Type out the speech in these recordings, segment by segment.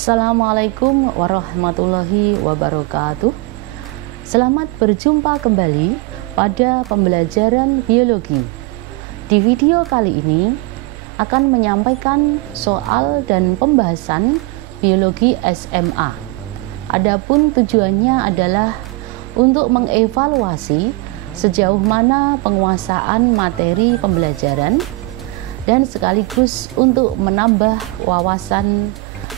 Assalamualaikum warahmatullahi wabarakatuh. Selamat berjumpa kembali pada pembelajaran biologi. Di video kali ini akan menyampaikan soal dan pembahasan biologi SMA. Adapun tujuannya adalah untuk mengevaluasi sejauh mana penguasaan materi pembelajaran dan sekaligus untuk menambah wawasan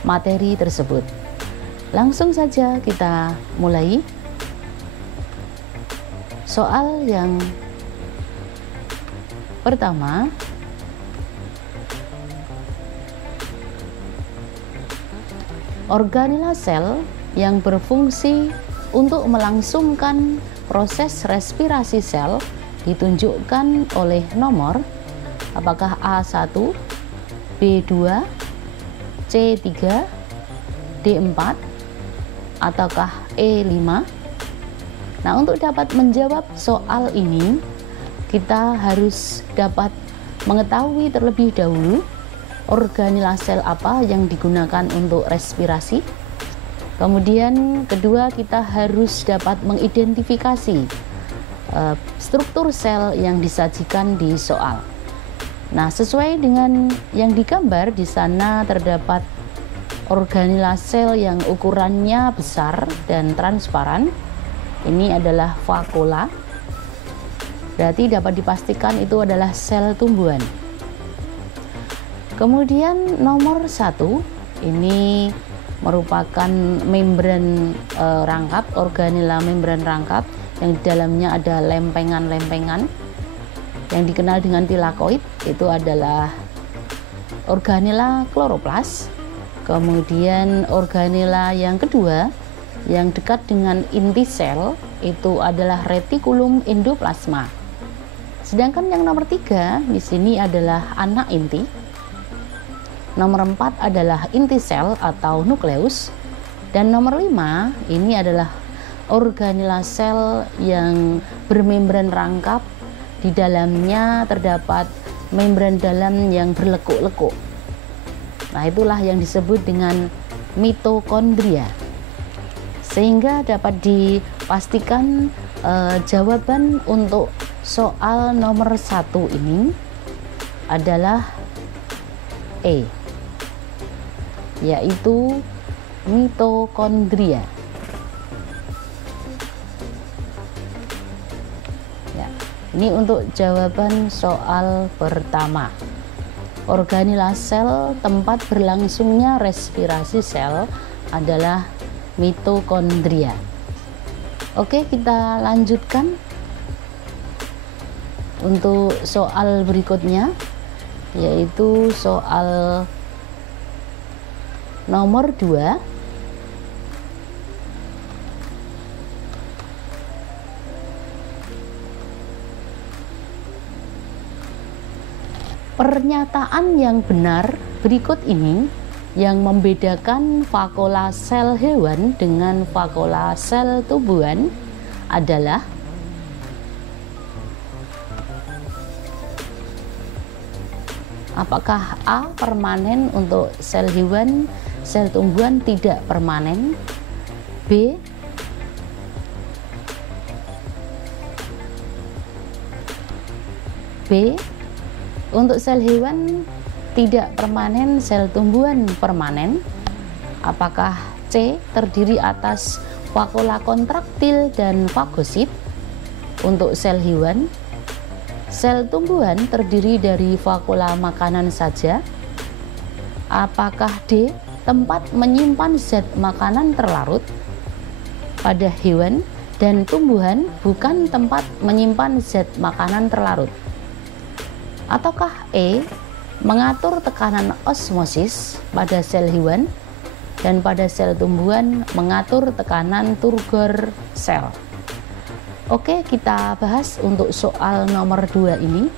materi tersebut. Langsung saja kita mulai. Soal yang pertama, organela sel yang berfungsi untuk melangsungkan proses respirasi sel ditunjukkan oleh nomor apakah A1, B2, C3, D4, ataukah E5? Nah, untuk dapat menjawab soal ini, kita harus dapat mengetahui terlebih dahulu organela sel apa yang digunakan untuk respirasi. Kemudian kedua, kita harus dapat mengidentifikasi struktur sel yang disajikan di soal. Nah, sesuai dengan yang digambar di sana terdapat organela sel yang ukurannya besar dan transparan. Ini adalah vakuola. Berarti dapat dipastikan itu adalah sel tumbuhan. Kemudian nomor 1, ini merupakan membran rangkap, organela membran rangkap yang di dalamnya ada lempengan-lempengan yang dikenal dengan tilakoid. Itu adalah organela kloroplas. Kemudian organela yang kedua yang dekat dengan inti sel itu adalah retikulum endoplasma. Sedangkan yang nomor 3 di sini adalah anak inti. Nomor 4 adalah inti sel atau nukleus. Dan nomor 5 ini adalah organela sel yang bermembran rangkap. Di dalamnya terdapat membran dalam yang berlekuk-lekuk. Nah, itulah yang disebut dengan mitokondria. Sehingga dapat dipastikan jawaban untuk soal nomor 1 ini adalah E, yaitu mitokondria. Ini untuk jawaban soal pertama. Organela sel tempat berlangsungnya respirasi sel adalah mitokondria. Oke, kita lanjutkan untuk soal berikutnya, yaitu soal nomor 2. Pernyataan yang benar berikut ini yang membedakan vakuola sel hewan dengan vakuola sel tumbuhan adalah apakah A permanen untuk sel hewan, sel tumbuhan tidak permanen? B untuk sel hewan tidak permanen, sel tumbuhan permanen. Apakah C terdiri atas vakuola kontraktil dan fagosit untuk sel hewan? Sel tumbuhan terdiri dari vakuola makanan saja. Apakah D tempat menyimpan zat makanan terlarut? Pada hewan dan tumbuhan bukan tempat menyimpan zat makanan terlarut. Ataukah E mengatur tekanan osmosis pada sel hewan, dan pada sel tumbuhan mengatur tekanan turgor sel. Oke, kita bahas untuk soal nomor 2 ini.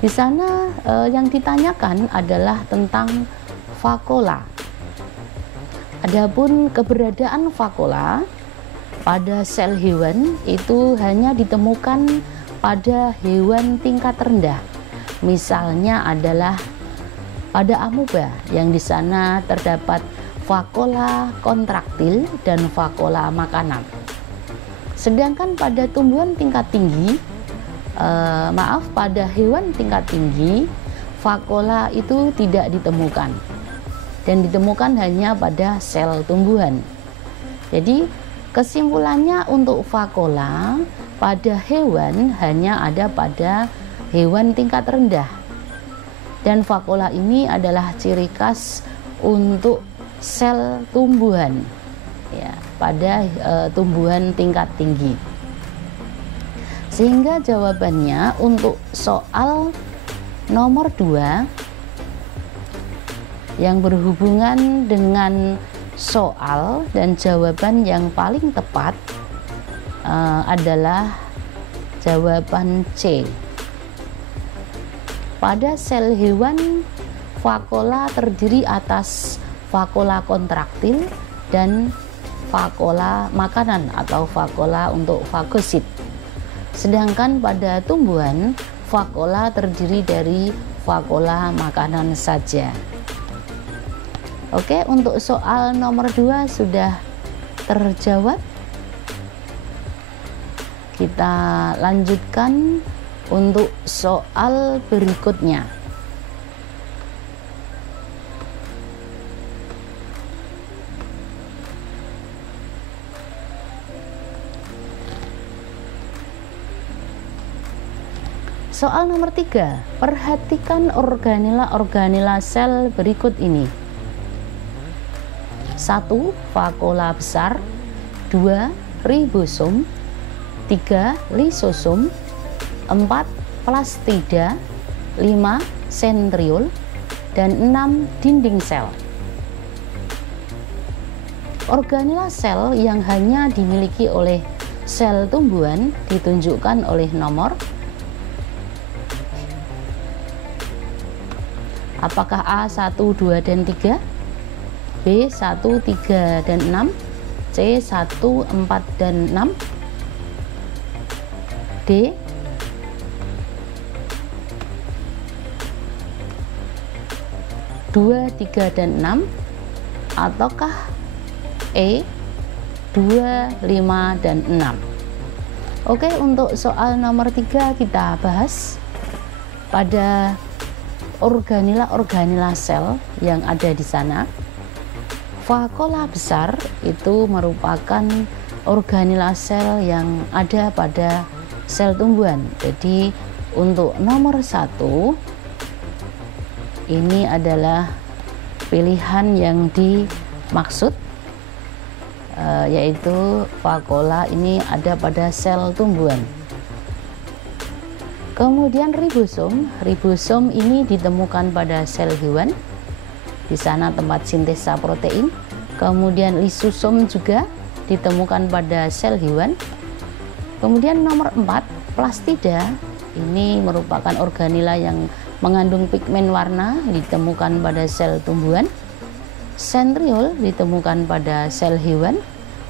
Di sana yang ditanyakan adalah tentang vakola. Adapun keberadaan vakola pada sel hewan itu hanya ditemukan pada hewan tingkat rendah. Misalnya adalah pada amoeba, yang di sana terdapat vakola kontraktil dan vakola makanan. Sedangkan pada tumbuhan tingkat tinggi, pada hewan tingkat tinggi, vakola itu tidak ditemukan dan ditemukan hanya pada sel tumbuhan. Jadi kesimpulannya untuk vakola pada hewan hanya ada pada hewan tingkat rendah, dan vakola ini adalah ciri khas untuk sel tumbuhan, ya, pada tumbuhan tingkat tinggi. Sehingga jawabannya untuk soal nomor 2 yang berhubungan dengan soal dan jawaban yang paling tepat adalah jawaban C. Pada sel hewan, vakola terdiri atas vakola kontraktil dan vakola makanan atau vakola untuk fagosit. Sedangkan pada tumbuhan, vakola terdiri dari vakola makanan saja. Oke, untuk soal nomor 2 sudah terjawab. Kita lanjutkan untuk soal berikutnya. Soal nomor 3, perhatikan organela sel berikut ini. 1. Vakola besar. 2. Ribosom. 3. Lisosom. 4. Plastida. 5. Sentriol. Dan 6. Dinding sel. Organela sel yang hanya dimiliki oleh sel tumbuhan ditunjukkan oleh nomor. Apakah A 1, 2, dan 3? B 1, 3, dan 6, C 1, 4, dan 6, D 2, 3, dan 6, ataukah E 2, 5, dan 6. Oke, untuk soal nomor 3 kita bahas pada organela sel yang ada di sana. Vakola besar itu merupakan organela sel yang ada pada sel tumbuhan. Jadi untuk nomor 1 ini adalah pilihan yang dimaksud, yaitu vakola ini ada pada sel tumbuhan. Kemudian ribosom ini ditemukan pada sel hewan. Di sana tempat sintesa protein. Kemudian lisosom juga ditemukan pada sel hewan. Kemudian nomor 4, plastida ini merupakan organela yang mengandung pigmen warna, ditemukan pada sel tumbuhan. Sentriol ditemukan pada sel hewan.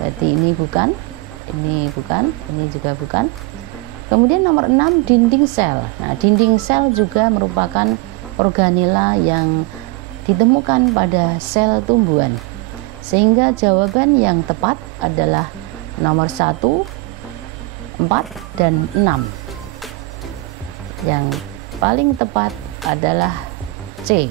Berarti ini bukan, ini bukan, ini juga bukan. Kemudian nomor 6, dinding sel. Nah, dinding sel juga merupakan organela yang ditemukan pada sel tumbuhan. Sehingga jawaban yang tepat adalah nomor 1, 4, dan 6. Yang paling tepat adalah C.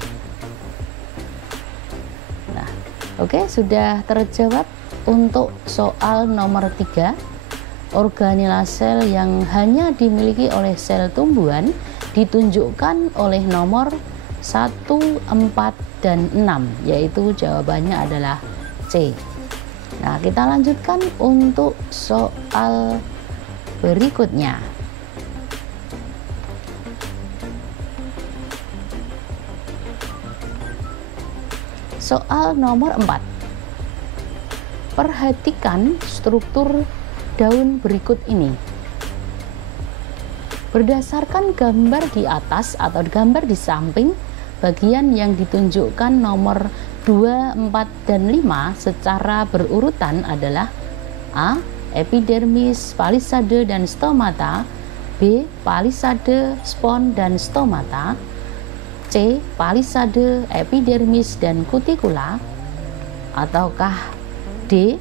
Nah, oke, sudah terjawab untuk soal nomor 3. Organela sel yang hanya dimiliki oleh sel tumbuhan ditunjukkan oleh nomor 1, 4, dan 6, yaitu jawabannya adalah C. Nah, kita lanjutkan untuk soal berikutnya. Soal nomor 4. Perhatikan struktur daun berikut ini. Berdasarkan gambar di atas atau gambar di samping, bagian yang ditunjukkan nomor 2, 4, dan 5 secara berurutan adalah A. Epidermis, palisade, dan stomata. B. Palisade, spon, dan stomata. C. Palisade, epidermis, dan kutikula. Ataukah D.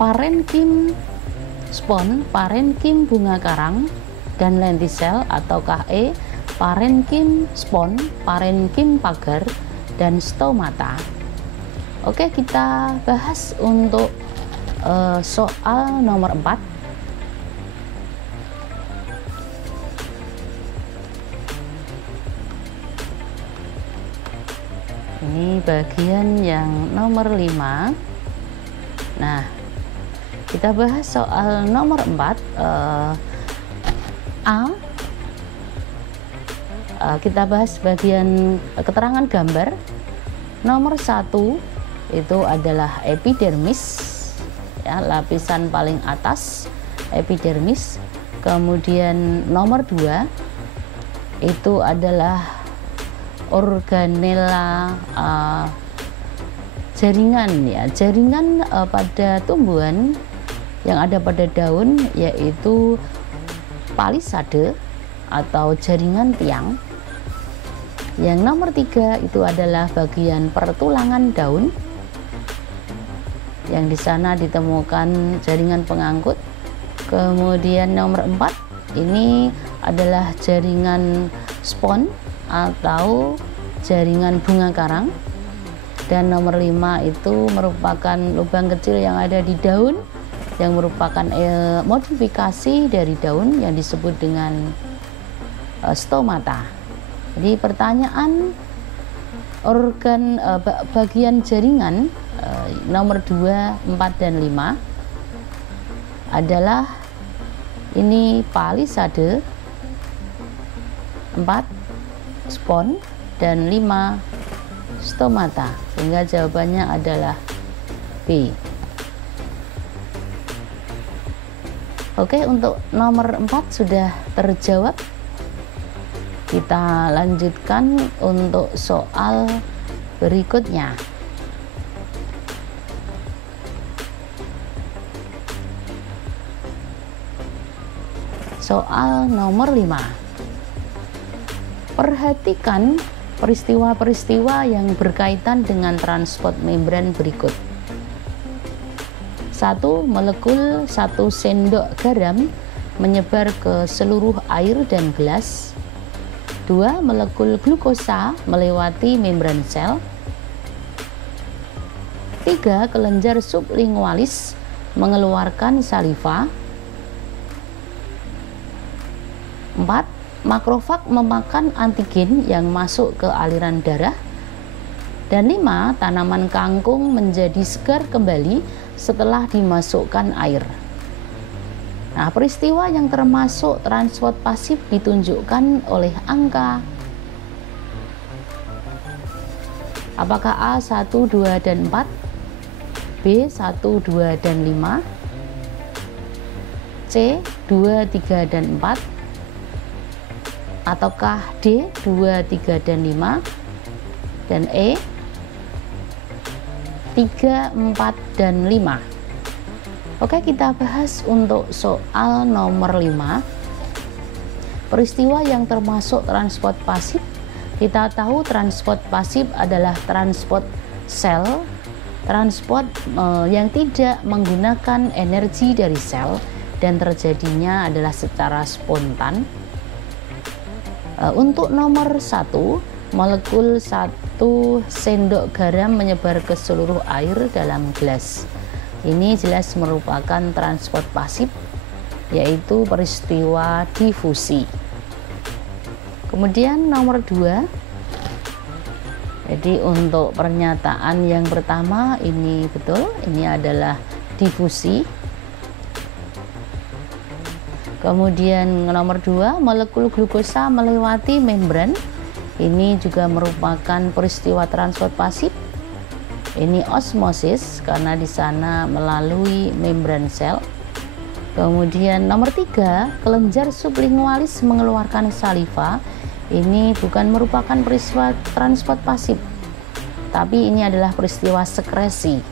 Parenkim spon, parenkim bunga karang, dan lentisel. Ataukah E. Parenkim spon, parenkim pagar, dan stomata. Oke, kita bahas untuk soal nomor 4. Ini bagian yang nomor 5. Nah, kita bahas soal nomor 4. Kita bahas bagian keterangan gambar. Nomor 1 itu adalah epidermis, ya, lapisan paling atas epidermis. Kemudian nomor 2 itu adalah organela, jaringan, ya, jaringan pada tumbuhan yang ada pada daun, yaitu palisade atau jaringan tiang. Yang nomor 3 itu adalah bagian pertulangan daun, yang di sana ditemukan jaringan pengangkut. Kemudian nomor 4 ini adalah jaringan spon atau jaringan bunga karang. Dan nomor 5 itu merupakan lubang kecil yang ada di daun, yang merupakan modifikasi dari daun yang disebut dengan stomata. Jadi pertanyaan organ bagian jaringan nomor 2, 4, dan 5 adalah ini palisade, 4 spon, dan 5 stomata, sehingga jawabannya adalah B. Oke, untuk nomor 4 sudah terjawab. Kita lanjutkan untuk soal berikutnya. Soal nomor 5. Perhatikan peristiwa-peristiwa yang berkaitan dengan transport membran berikut. 1. Molekul 1 sendok garam menyebar ke seluruh air dan gelas. 2. Molekul glukosa melewati membran sel. 3. Kelenjar sublingualis mengeluarkan saliva. 4. Makrofag memakan antigen yang masuk ke aliran darah. Dan 5. Tanaman kangkung menjadi segar kembali setelah dimasukkan air. Nah, peristiwa yang termasuk transport pasif ditunjukkan oleh angka. Apakah A 1, 2, dan 4, B 1, 2, dan 5, C 2, 3, dan 4, ataukah D 2, 3, dan 5, dan E 3, 4, dan 5. Oke, kita bahas untuk soal nomor 5. Peristiwa yang termasuk transport pasif. Kita tahu transport pasif adalah transport sel, transport yang tidak menggunakan energi dari sel dan terjadinya adalah secara spontan. Untuk nomor 1, molekul 1 sendok garam menyebar ke seluruh air dalam gelas. Ini jelas merupakan transport pasif, yaitu peristiwa difusi. Kemudian nomor 2, jadi untuk pernyataan yang pertama ini betul, ini adalah difusi. Kemudian nomor 2, molekul glukosa melewati membran. Ini juga merupakan peristiwa transport pasif. Ini osmosis karena di sana melalui membran sel. Kemudian nomor 3, kelenjar sublingualis mengeluarkan saliva. Ini bukan merupakan peristiwa transport pasif, tapi ini adalah peristiwa sekresi.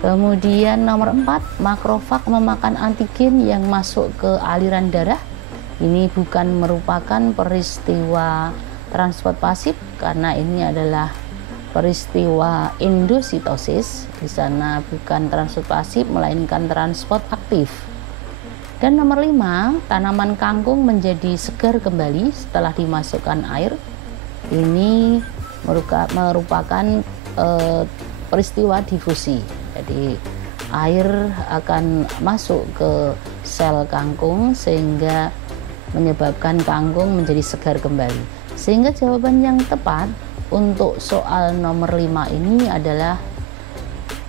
Kemudian nomor 4, makrofag memakan antigen yang masuk ke aliran darah. Ini bukan merupakan peristiwa transport pasif karena ini adalah peristiwa endositosis. Di sana bukan transport pasif melainkan transport aktif. Dan nomor 5, tanaman kangkung menjadi segar kembali setelah dimasukkan air. Ini merupakan peristiwa difusi. Jadi air akan masuk ke sel kangkung sehingga menyebabkan kangkung menjadi segar kembali. Sehingga jawaban yang tepat untuk soal nomor 5 ini adalah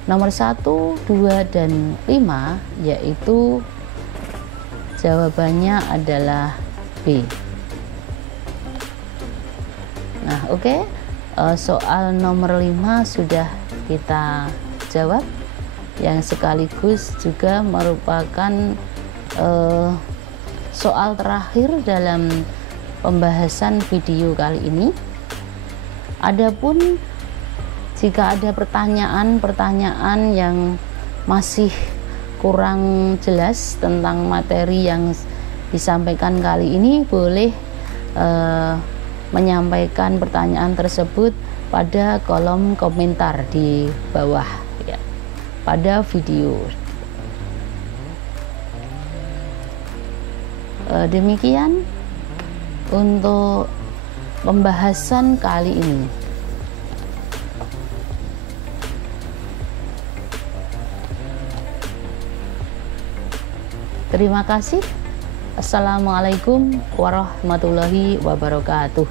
nomor 1, 2, dan 5, yaitu jawabannya adalah B. Nah, oke. Soal nomor 5 sudah kita jawab, yang sekaligus juga merupakan soal terakhir dalam pembahasan video kali ini. Adapun jika ada pertanyaan-pertanyaan yang masih kurang jelas tentang materi yang disampaikan kali ini, boleh menyampaikan pertanyaan tersebut pada kolom komentar di bawah ya, pada video. Demikian untuk pembahasan kali ini. Terima kasih. Assalamualaikum warahmatullahi wabarakatuh.